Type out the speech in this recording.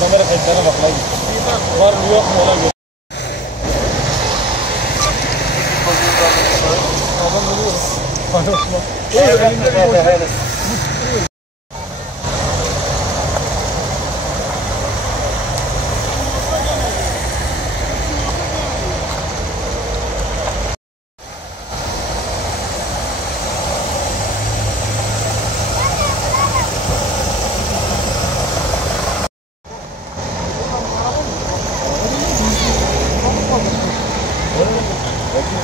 Kamera kayıtlarına bakmayın. Var mı yok mu ona göre. Adam oluyor. Paylaşma. Evet. Belki